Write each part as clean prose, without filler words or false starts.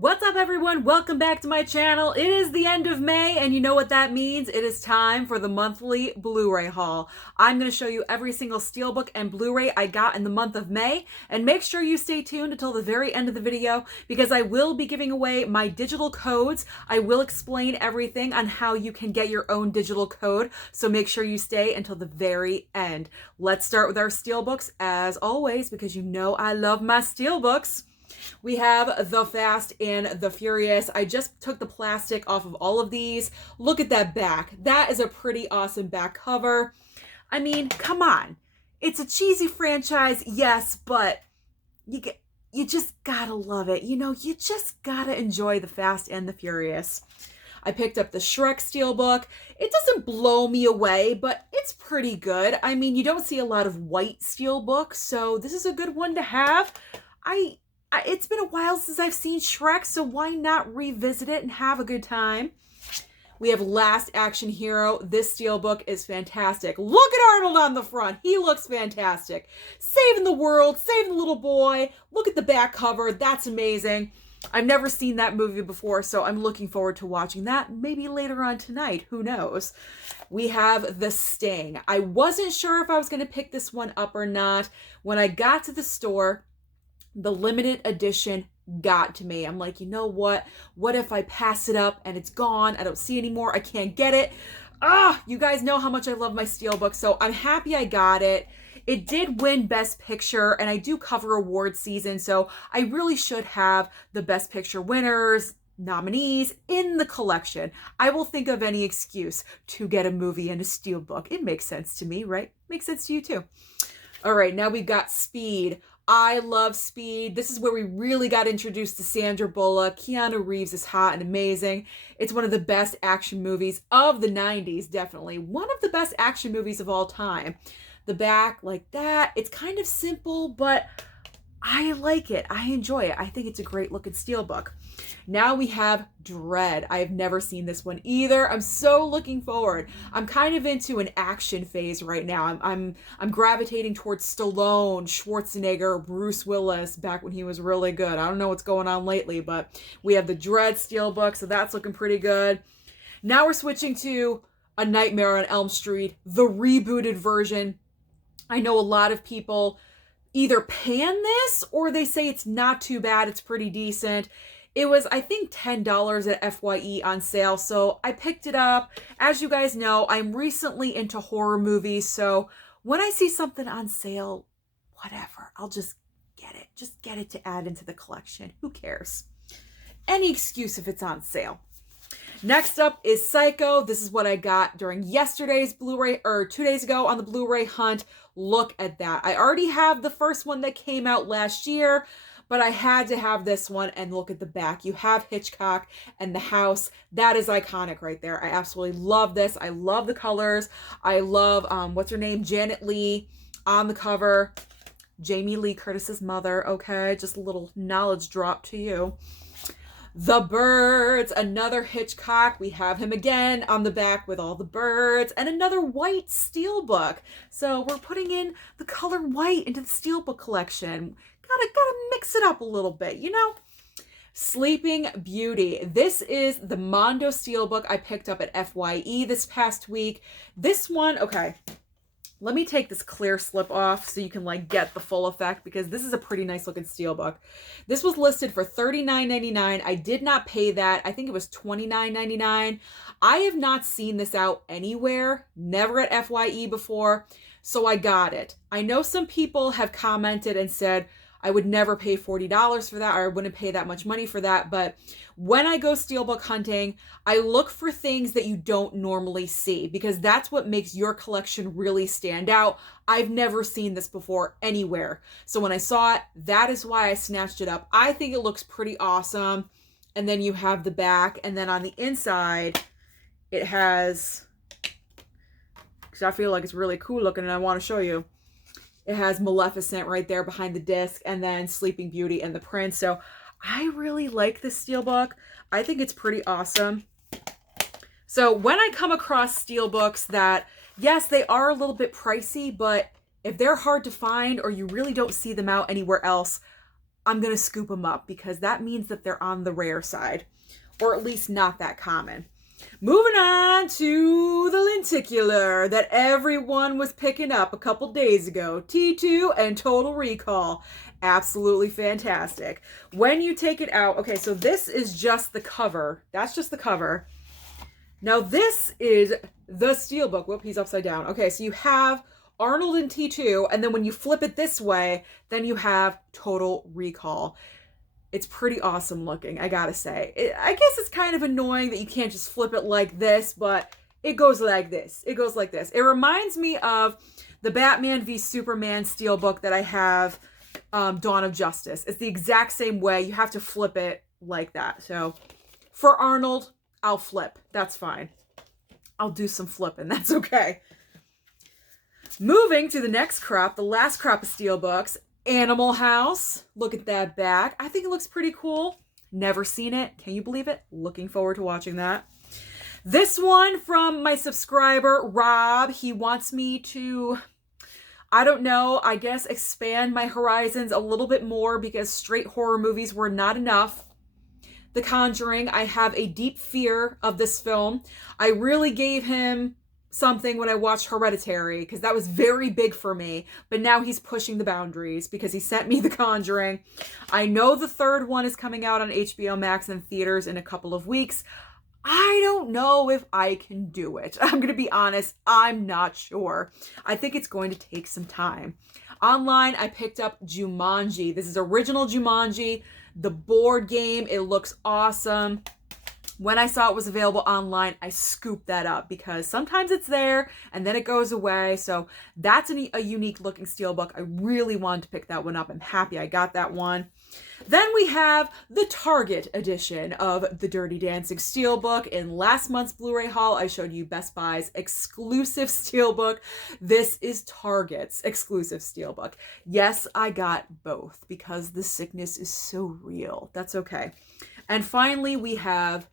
What's up, everyone? Welcome back to my channel. It is the end of May, and you know what that means. It is time for the monthly Blu-ray haul. I'm going to show you every single Steelbook and Blu-ray I got in the month of May, and make sure you stay tuned until the very end of the video because I will be giving away my digital codes. I will explain everything on how you can get your own digital code, so make sure you stay until the very end. Let's start with our Steelbooks, as always, because you know I love my Steelbooks. We have The Fast and the Furious. I just took the plastic off of all of these. Look at that back. That is a pretty awesome back cover. I mean, come on. It's a cheesy franchise, yes, but you just gotta love it. You know, you just gotta enjoy The Fast and the Furious. I picked up the Shrek Steelbook. It doesn't blow me away, but it's pretty good. I mean, you don't see a lot of white Steelbooks, so this is a good one to have. It's been a while since I've seen Shrek, so why not revisit it and have a good time? We have Last Action Hero. This Steelbook is fantastic. Look at Arnold on the front. He looks fantastic. Saving the world, saving the little boy. Look at the back cover. That's amazing. I've never seen that movie before, so I'm looking forward to watching that. Maybe later on tonight. Who knows? We have The Sting. I wasn't sure if I was going to pick this one up or not. When I got to the store, the limited edition got to me. I'm like, you know what? What if I pass it up and it's gone? I don't see it anymore. I can't get it. You guys know how much I love my Steelbook, so I'm happy I got it. It did win Best Picture, and I do cover award season, so I really should have the Best Picture winners, nominees in the collection. I will think of any excuse to get a movie and a Steelbook. It makes sense to me, right? Makes sense to you too. All right, now we've got Speed. I love Speed. This is where we really got introduced to Sandra Bullock. Keanu Reeves is hot and amazing. It's one of the best action movies of the 90s, definitely. One of the best action movies of all time. The back, like that, it's kind of simple, but I like it. I enjoy it. I think it's a great looking Steelbook. Now we have Dread. I have never seen this one either. I'm so looking forward. I'm kind of into an action phase right now. I'm gravitating towards Stallone, Schwarzenegger, Bruce Willis back when he was really good. I don't know what's going on lately, but we have the Dread Steelbook, so that's looking pretty good. Now we're switching to A Nightmare on Elm Street, the rebooted version. I know a lot of people either pan this or they say it's not too bad. It's pretty decent. It was, I think, $10 at FYE on sale, so I picked it up. As you guys know, I'm recently into horror movies, so when I see something on sale, whatever, I'll just get it. Just get it to add into the collection. Who cares? Any excuse if it's on sale. Next up is Psycho. This is what I got during yesterday's Blu-ray, or 2 days ago on the Blu-ray hunt. Look at that. I already have the first one that came out last year, but I had to have this one, and look at the back. You have Hitchcock and the house. That is iconic right there. I absolutely love this. I love the colors. I love, what's her name? Janet Leigh on the cover. Jamie Lee Curtis's mother, okay? Just a little knowledge drop to you. The Birds, another Hitchcock. We have him again on the back with all the birds, and another white Steelbook. So we're putting in the color white into the Steelbook collection. Gotta mix it up a little bit, you know? Sleeping Beauty. This is the Mondo Steelbook I picked up at FYE this past week. This one, okay, let me take this clear slip off so you can like get the full effect, because this is a pretty nice looking Steelbook. This was listed for $39.99. I did not pay that. I think it was $29.99. I have not seen this out anywhere, never at FYE before, so I got it. I know some people have commented and said, I would never pay $40 for that, or I wouldn't pay that much money for that. But when I go Steelbook hunting, I look for things that you don't normally see, because that's what makes your collection really stand out. I've never seen this before anywhere. So when I saw it, that is why I snatched it up. I think it looks pretty awesome. And then you have the back, and then on the inside, it has, because I feel like it's really cool looking and I want to show you. It has Maleficent right there behind the disc, and then Sleeping Beauty and the Prince. So I really like this Steelbook. I think it's pretty awesome. So when I come across Steelbooks that, yes, they are a little bit pricey, but if they're hard to find or you really don't see them out anywhere else, I'm going to scoop them up because that means that they're on the rare side, or at least not that common. Moving on to the lenticular that everyone was picking up a couple days ago. T2 and Total Recall. Absolutely fantastic. When you take it out, okay, so this is just the cover. That's just the cover. Now this is the Steelbook. Whoop, he's upside down. Okay, so you have Arnold and T2, and then when you flip it this way, then you have Total Recall. It's pretty awesome looking, I gotta say. I guess it's kind of annoying that you can't just flip it like this, but it goes like this. It goes like this. It reminds me of the Batman v Superman Steelbook that I have, Dawn of Justice. It's the exact same way. You have to flip it like that. So for Arnold, I'll flip. That's fine. I'll do some flipping. That's okay. Moving to the next crop, the last crop of Steelbooks. Animal House. Look at that back. I think it looks pretty cool. Never seen it. Can you believe it? Looking forward to watching that. This one from my subscriber, Rob. He wants me to, I don't know, I guess expand my horizons a little bit more because straight horror movies were not enough. The Conjuring. I have a deep fear of this film. I really gave him something when I watched Hereditary because that was very big for me, but now he's pushing the boundaries because he sent me The Conjuring. I know the third one is coming out on HBO Max and theaters in a couple of weeks. I don't know if I can do it. I'm going to be honest, I'm not sure. I think it's going to take some time. Online, I picked up Jumanji. This is original Jumanji, the board game. It looks awesome. When I saw it was available online, I scooped that up because sometimes it's there and then it goes away. So that's a unique looking Steelbook. I really wanted to pick that one up. I'm happy I got that one. Then we have the Target edition of the Dirty Dancing Steelbook. In last month's Blu-ray haul, I showed you Best Buy's exclusive Steelbook. This is Target's exclusive Steelbook. Yes, I got both because the sickness is so real. That's okay. And finally, we have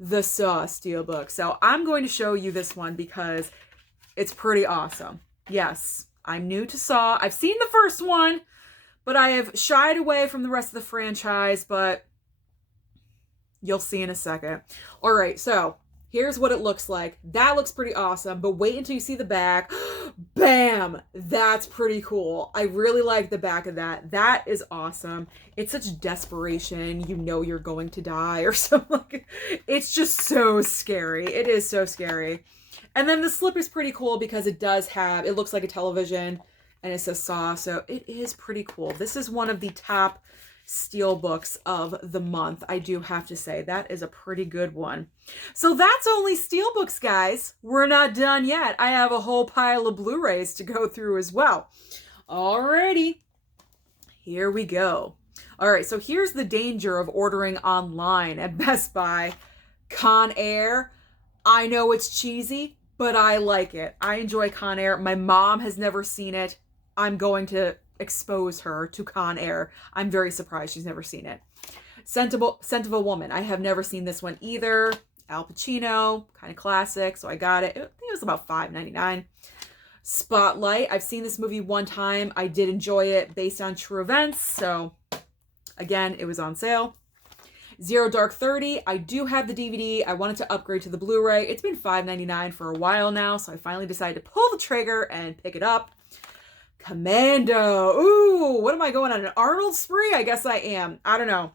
the Saw Steelbook. So I'm going to show you this one because it's pretty awesome. Yes, I'm new to Saw. I've seen the first one, but I have shied away from the rest of the franchise, but you'll see in a second. All right, so here's what it looks like. That looks pretty awesome, but wait until you see the back. Bam! That's pretty cool. I really like the back of that. That is awesome. It's such desperation. You know you're going to die or something. It's just so scary. It is so scary. And then the slip is pretty cool because it does have, it looks like a television and it says Saw, so it is pretty cool. This is one of the top Steelbooks of the month. I do have to say that is a pretty good one. So that's only Steelbooks, guys. We're not done yet. I have a whole pile of Blu-rays to go through as well. Alrighty, here we go. All right, so here's the danger of ordering online at Best Buy. Con Air. I know it's cheesy, but I like it. I enjoy Con Air. My mom has never seen it. I'm going to expose her to Con Air. I'm very surprised she's never seen it. Scent of a Woman. I have never seen this one either. Al Pacino, kind of classic, so I got it. I think it was about $5.99. Spotlight. I've seen this movie one time. I did enjoy it based on true events, so again, it was on sale. Zero Dark 30. I do have the DVD. I wanted to upgrade to the Blu-ray. It's been $5.99 for a while now, so I finally decided to pull the trigger and pick it up. Commando. Ooh, what am I going on? An Arnold spree? I guess I am. I don't know.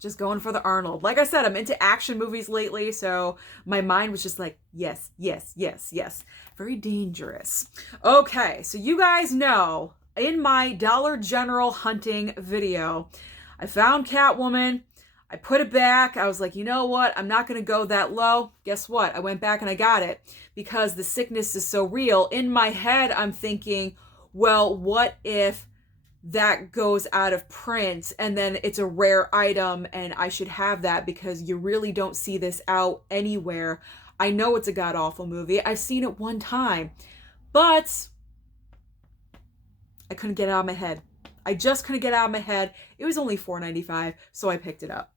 Just going for the Arnold. Like I said, I'm into action movies lately, so my mind was just like, yes, yes, yes, yes. Very dangerous. Okay, so you guys know, in my Dollar General hunting video, I found Catwoman. I put it back. I was like, you know what? I'm not going to go that low. Guess what? I went back and I got it because the sickness is so real. In my head, I'm thinking, well, what if that goes out of print and then it's a rare item and I should have that because you really don't see this out anywhere. I know it's a god-awful movie. I've seen it one time, but I couldn't get it out of my head. I just couldn't get it out of my head. It was only $4.95, so I picked it up.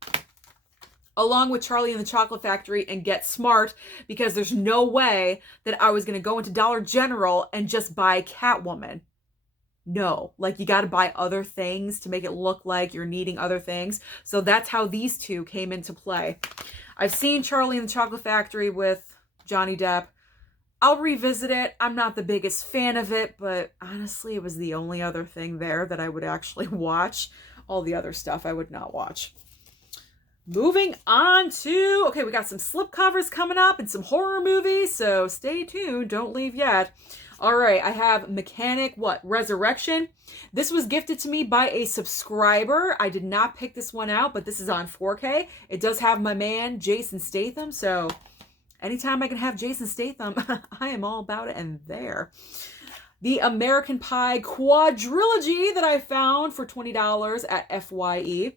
Along with Charlie and the Chocolate Factory and Get Smart, because there's no way that I was going to go into Dollar General and just buy Catwoman. No, like you got to buy other things to make it look like you're needing other things. So that's how these two came into play. I've seen Charlie and the Chocolate Factory with Johnny Depp. I'll revisit it. I'm not the biggest fan of it, but honestly, it was the only other thing there that I would actually watch. All the other stuff I would not watch. Moving on to, okay, we got some slipcovers coming up and some horror movies, so stay tuned. Don't leave yet. All right, I have Resurrection. This was gifted to me by a subscriber. I did not pick this one out, but this is on 4K. It does have my man, Jason Statham, so anytime I can have Jason Statham, I am all about it and there. The American Pie quadrilogy that I found for $20 at FYE.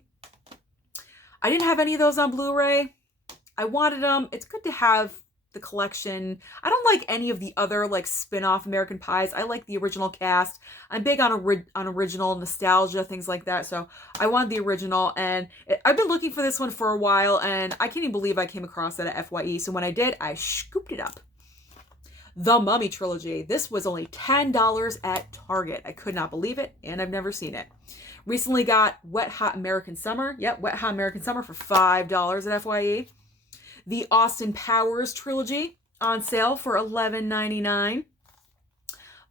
I didn't have any of those on Blu-ray. I wanted them. It's good to have the collection. I don't like any of the other like spin-off American Pies. I like the original cast. I'm big on original nostalgia, things like that. So I wanted the original, and I've been looking for this one for a while, and I can't even believe I came across it at FYE. So when I did, I scooped it up. The Mummy Trilogy. This was only $10 at Target. I could not believe it, and I've never seen it. Recently got Wet Hot American Summer. Yep, Wet Hot American Summer for $5 at FYE. The Austin Powers Trilogy on sale for $11.99.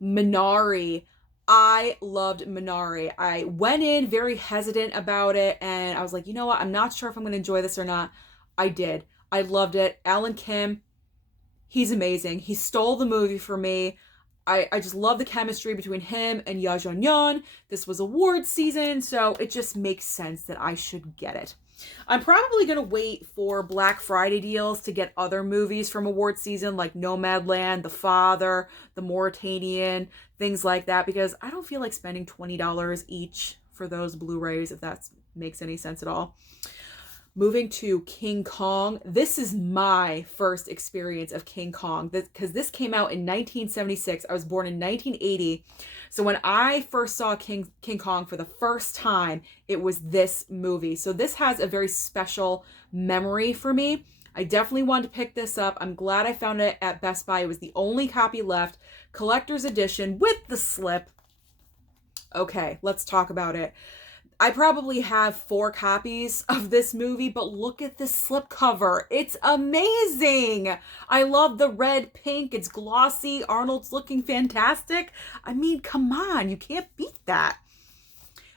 Minari. I loved Minari. I went in very hesitant about it, and I was like, you know what? I'm not sure if I'm going to enjoy this or not. I did. I loved it. Alan Kim, he's amazing. He stole the movie for me. I just love the chemistry between him and Ya Jun-yeon. This was awards season, so it just makes sense that I should get it. I'm probably going to wait for Black Friday deals to get other movies from awards season, like Nomadland, The Father, The Mauritanian, things like that, because I don't feel like spending $20 each for those Blu-rays, if that makes any sense at all. Moving to King Kong. This is my first experience of King Kong because this came out in 1976. I was born in 1980. So when I first saw King Kong for the first time, it was this movie. So this has a very special memory for me. I definitely wanted to pick this up. I'm glad I found it at Best Buy. It was the only copy left. Collector's edition with the slip. Okay, let's talk about it. I probably have 4 copies of this movie, but look at this slipcover. It's amazing. I love the red, pink. It's glossy. Arnold's looking fantastic. I mean, come on. You can't beat that.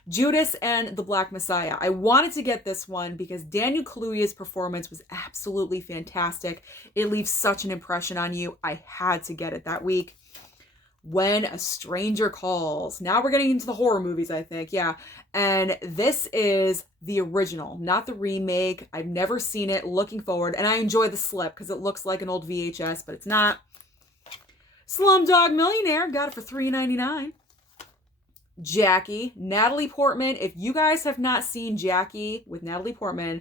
Judas and the Black Messiah. I wanted to get this one because Daniel Kaluuya's performance was absolutely fantastic. It leaves such an impression on you. I had to get it that week. When a Stranger Calls. Now we're getting into the horror movies, I think. Yeah. And this is the original, not the remake. I've never seen it. Looking forward. And I enjoy the slip because it looks like an old VHS, but it's not. Slumdog Millionaire. Got it for $3.99. Jackie. Natalie Portman. If you guys have not seen Jackie with Natalie Portman,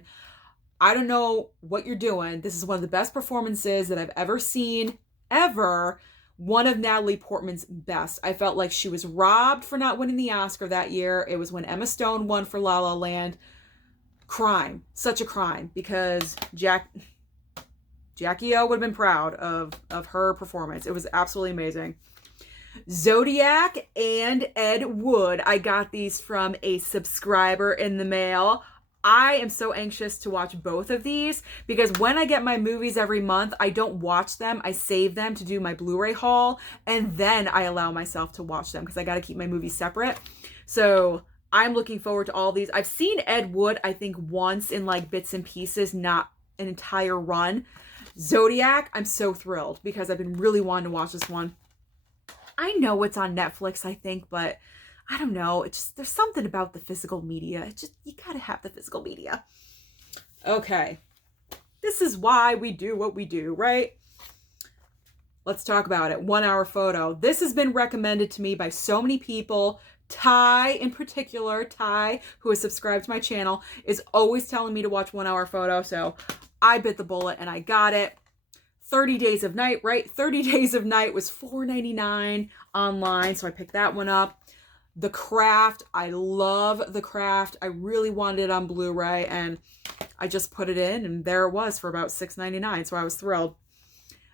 I don't know what you're doing. This is one of the best performances that I've ever seen, ever. One of Natalie Portman's best. I felt like she was robbed for not winning the Oscar that year. It was when Emma Stone won for La La Land. Crime. Such a crime. Because Jackie O would have been proud of her performance. It was absolutely amazing. Zodiac and Ed Wood. I got these from a subscriber in the mail. I am so anxious to watch both of these because when I get my movies every month, I don't watch them. I save them to do my Blu-ray haul, and then I allow myself to watch them because I got to keep my movies separate. So I'm looking forward to all these. I've seen Ed Wood, I think, once in like bits and pieces, not an entire run. Zodiac, I'm so thrilled because I've been really wanting to watch this one. I know it's on Netflix, I think, but I don't know. It's just, there's something about the physical media. It's just, you gotta have the physical media. Okay. This is why we do what we do, right? Let's talk about it. 1 Hour Photo. This has been recommended to me by so many people. Ty in particular, Ty, who has subscribed to my channel, is always telling me to watch 1 Hour Photo. So I bit the bullet and I got it. 30 Days of Night, right? 30 Days of Night was $4.99 online. So I picked that one up. The Craft. I love The Craft. I really wanted it on Blu-ray and I just put it in and there it was for about $6.99. So I was thrilled.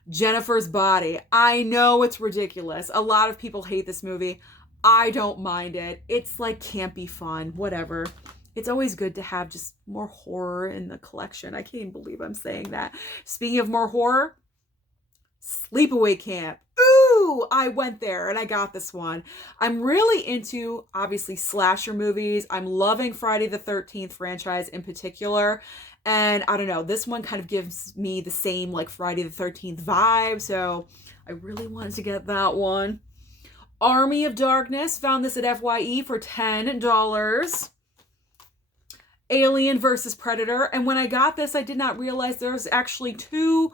Jennifer's Body. I know it's ridiculous. A lot of people hate this movie. I don't mind it. It's like campy fun, whatever. It's always good to have just more horror in the collection. I can't even believe I'm saying that. Speaking of more horror, Sleepaway Camp. Ooh, I went there and I got this one. I'm really into, obviously, slasher movies. I'm loving Friday the 13th franchise in particular. And I don't know, this one kind of gives me the same like Friday the 13th vibe. So I really wanted to get that one. Army of Darkness. Found this at FYE for $10. Alien versus Predator. And when I got this, I did not realize there's actually 4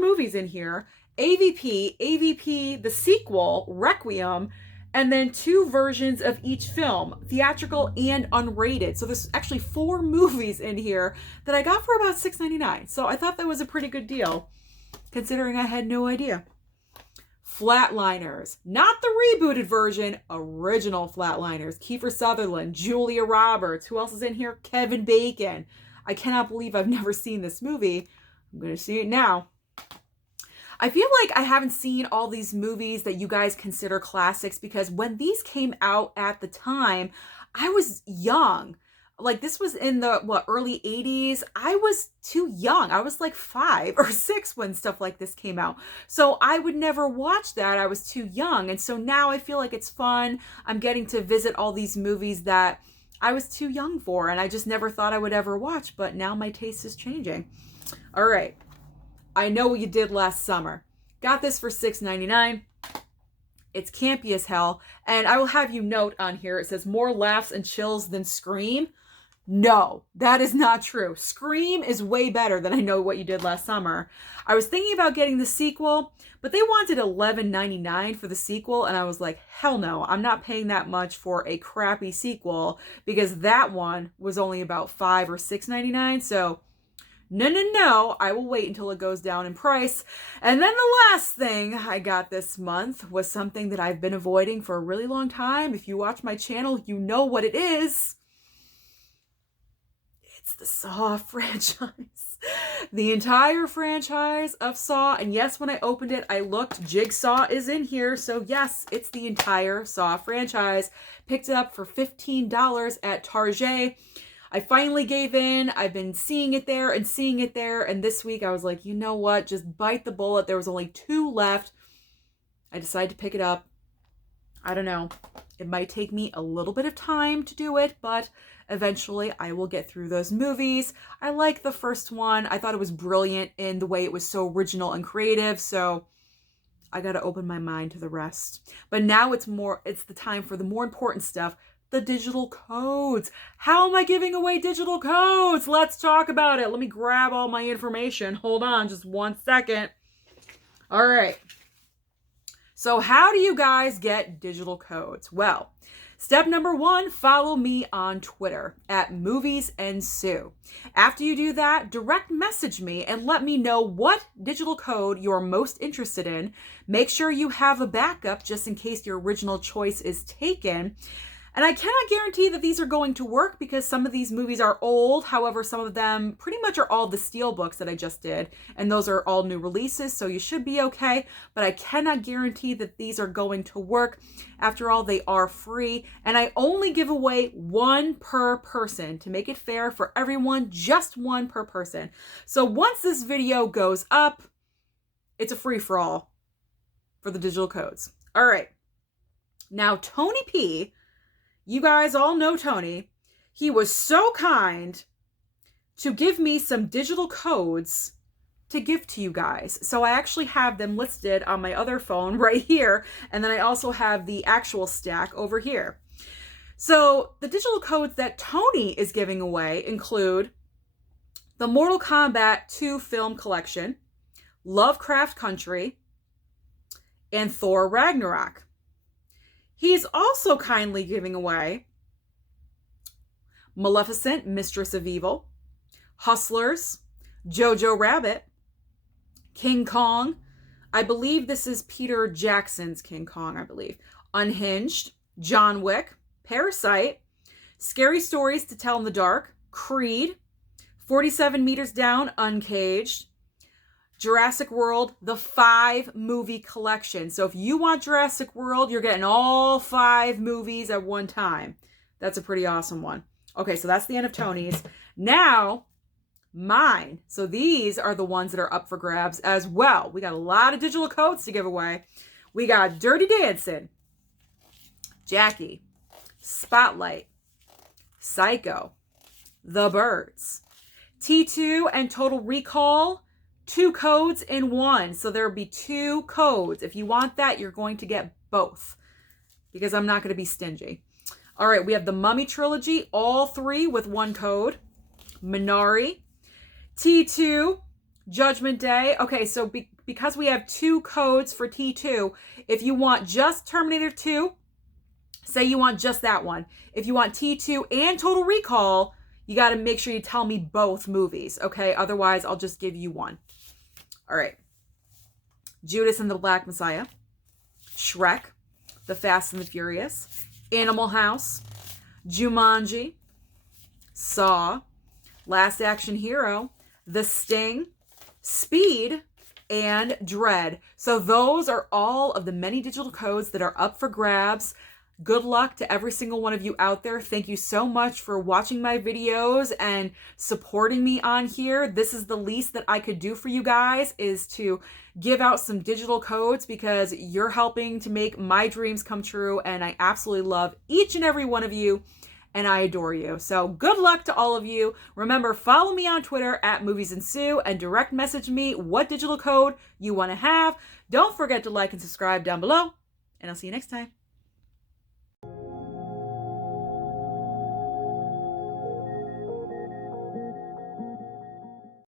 movies in here. AVP, the sequel, Requiem, and then 2 versions of each film, theatrical and unrated. So there's actually 4 movies in here that I got for about $6.99. So I thought that was a pretty good deal, considering I had no idea. Flatliners, not the rebooted version, original Flatliners. Kiefer Sutherland, Julia Roberts. Who else is in here? Kevin Bacon. I cannot believe I've never seen this movie. I'm going to see it now. I feel like I haven't seen all these movies that you guys consider classics because when these came out at the time, I was young. Like this was in the early 80s. I was too young. I was like 5 or 6 when stuff like this came out. So I would never watch that. I was too young. And so now I feel like it's fun. I'm getting to visit all these movies that I was too young for and I just never thought I would ever watch, but now my taste is changing. All right. I Know What You Did Last Summer. Got this for $6.99. It's campy as hell. And I will have you note on here, it says more laughs and chills than Scream. No, that is not true. Scream is way better than I Know What You Did Last Summer. I was thinking about getting the sequel, but they wanted $11.99 for the sequel. And I was like, hell no, I'm not paying that much for a crappy sequel because that one was only about $5 or $6.99. So no, I will wait until it goes down in price. And then the last thing I got this month was something that I've been avoiding for a really long time. If you watch my channel, you know what it is. It's the Saw franchise. The entire franchise of Saw. And yes, when I opened it, I looked. Jigsaw is in here. So yes, it's the entire Saw franchise. Picked it up for $15 at Target. I finally gave in. I've been seeing it there and seeing it there. And this week I was like, you know what? Just bite the bullet. There was only 2 left. I decided to pick it up. I don't know. It might take me a little bit of time to do it, but eventually I will get through those movies. I like the first one. I thought it was brilliant in the way it was so original and creative. So I got to open my mind to the rest. But now it's the time for the more important stuff. The digital codes. How am I giving away digital codes? Let's talk about it. Let me grab all my information. Hold on just 1 second. All right. So how do you guys get digital codes? Well, step number 1, follow me on Twitter at Movies&Sue. After you do that, direct message me and let me know what digital code you're most interested in. Make sure you have a backup just in case your original choice is taken. And I cannot guarantee that these are going to work because some of these movies are old. However, some of them pretty much are all the Steelbooks that I just did. And those are all new releases, so you should be okay. But I cannot guarantee that these are going to work. After all, they are free. And I only give away 1 per person to make it fair for everyone, just 1 per person. So once this video goes up, it's a free-for-all for the digital codes. All right. Now, Tony P., you guys all know Tony. He was so kind to give me some digital codes to give to you guys. So I actually have them listed on my other phone right here. And then I also have the actual stack over here. So the digital codes that Tony is giving away include the Mortal Kombat 2 film collection, Lovecraft Country, and Thor Ragnarok. He's also kindly giving away Maleficent, Mistress of Evil, Hustlers, Jojo Rabbit, King Kong. I believe this is Peter Jackson's King Kong, I believe. Unhinged, John Wick, Parasite, Scary Stories to Tell in the Dark, Creed, 47 Meters Down, Uncaged, Jurassic World, the 5-movie collection. So if you want Jurassic World, you're getting all 5 movies at one time. That's a pretty awesome one. Okay, so that's the end of Tony's. Now, mine. So these are the ones that are up for grabs as well. We got a lot of digital codes to give away. We got Dirty Dancing, Jackie, Spotlight, Psycho, The Birds, T2, and Total Recall. 2 codes in one. So there'll be 2 codes. If you want that, you're going to get both because I'm not going to be stingy. All right, we have the Mummy Trilogy, all 3 with 1 code. Minari, T2, Judgment Day. Okay, so because we have 2 codes for T2, if you want just Terminator 2, say you want just that one. If you want T2 and Total Recall, you got to make sure you tell me both movies, okay? Otherwise, I'll just give you one. All right. Judas and the Black Messiah, Shrek, The Fast and the Furious, Animal House, Jumanji, Saw, Last Action Hero, The Sting, Speed, and Dread. So those are all of the many digital codes that are up for grabs. Good luck to every single one of you out there. Thank you so much for watching my videos and supporting me on here. This is the least that I could do for you guys, is to give out some digital codes because you're helping to make my dreams come true. And I absolutely love each and every one of you, and I adore you. So good luck to all of you. Remember, follow me on Twitter at Movies&Sue and direct message me what digital code you want to have. Don't forget to like and subscribe down below, and I'll see you next time.